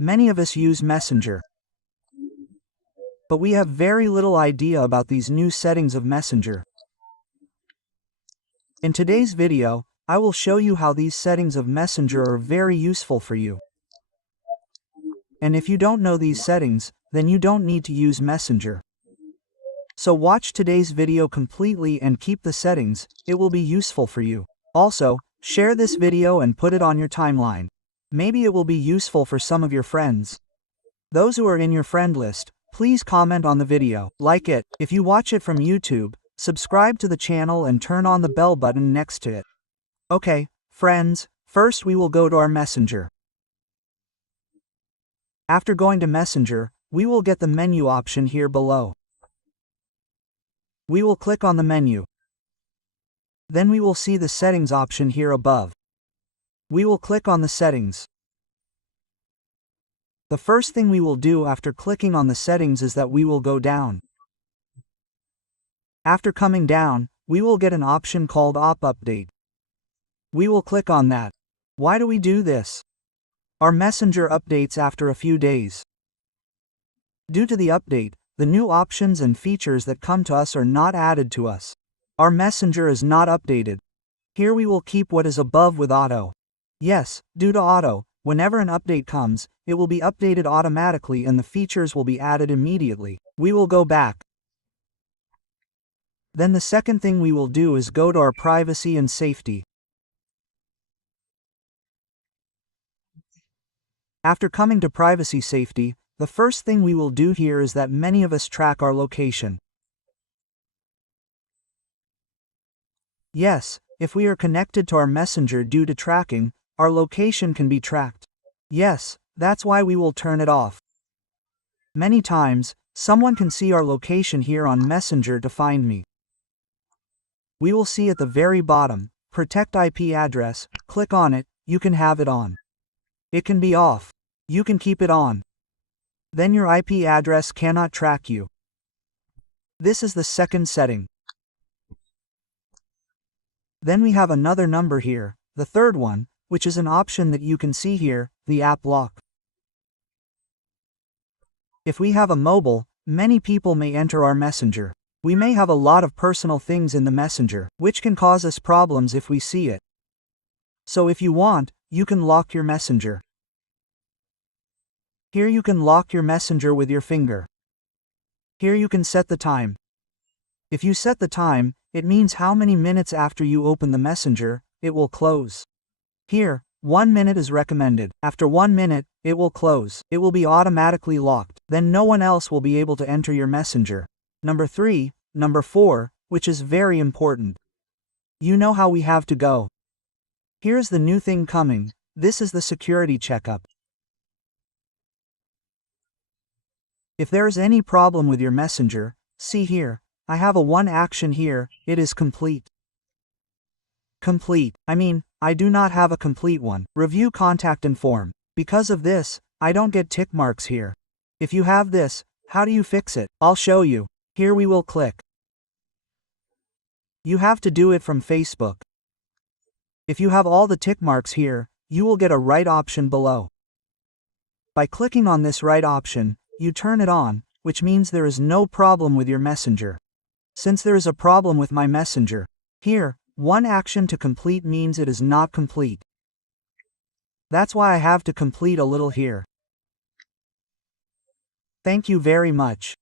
Many of us use Messenger, but we have very little idea about these new settings of Messenger. In today's video, I will show you how these settings of Messenger are very useful for you. And if you don't know these settings, then you don't need to use Messenger. So watch today's video completely and keep the settings, it will be useful for you. Also, share this video and put it on your timeline. Maybe it will be useful for some of your friends. Those who are in your friend list, please comment on the video, like it. If you watch it from YouTube, subscribe to the channel and turn on the bell button next to it. Okay, friends, first we will go to our Messenger. After going to Messenger, we will get the menu option here below. We will click on the menu. Then we will see the settings option here above. We will click on the settings. The first thing we will do after clicking on the settings is that we will go down. After coming down, we will get an option called App Update. We will click on that. Why do we do this? Our Messenger updates after a few days. Due to the update, the new options and features that come to us are not added to us. Our Messenger is not updated. Here we will keep what is above with Auto. Yes, due to Auto, whenever an update comes, it will be updated automatically and the features will be added immediately. We will go back. Then the second thing we will do is go to our privacy and safety. After coming to privacy safety, the first thing we will do here is that many of us track our location. Yes, if we are connected to our Messenger due to tracking, our location can be tracked. Yes, that's why we will turn it off. Many times, someone can see our location here on Messenger to find me. We will see at the very bottom, Protect IP address, click on it, you can have it on. It can be off. You can keep it on. Then your IP address cannot track you. This is the second setting. Then we have another number here, the third one, which is an option that you can see here, the app lock. If we have a mobile, many people may enter our Messenger. We may have a lot of personal things in the Messenger, which can cause us problems if we see it. So if you want, you can lock your Messenger. Here you can lock your Messenger with your finger. Here you can set the time. If you set the time, it means how many minutes after you open the Messenger, it will close. Here, 1 minute is recommended. After 1 minute, it will close. It will be automatically locked. Then no one else will be able to enter your Messenger. Number 4, which is very important. You know how we have to go. Here's the new thing coming. This is the security checkup. If there is any problem with your Messenger, see here, I have a one action here, it is complete. Complete. I do not have a complete one. Review contact inform. Because of this, I don't get tick marks here. If you have this, how do you fix it? I'll show you. Here we will click. You have to do it from Facebook. If you have all the tick marks here, you will get a right option below. By clicking on this right option, you turn it on, which means there is no problem with your Messenger. Since there is a problem with my Messenger, here, one action to complete means it is not complete. That's why I have to complete a little here. Thank you very much.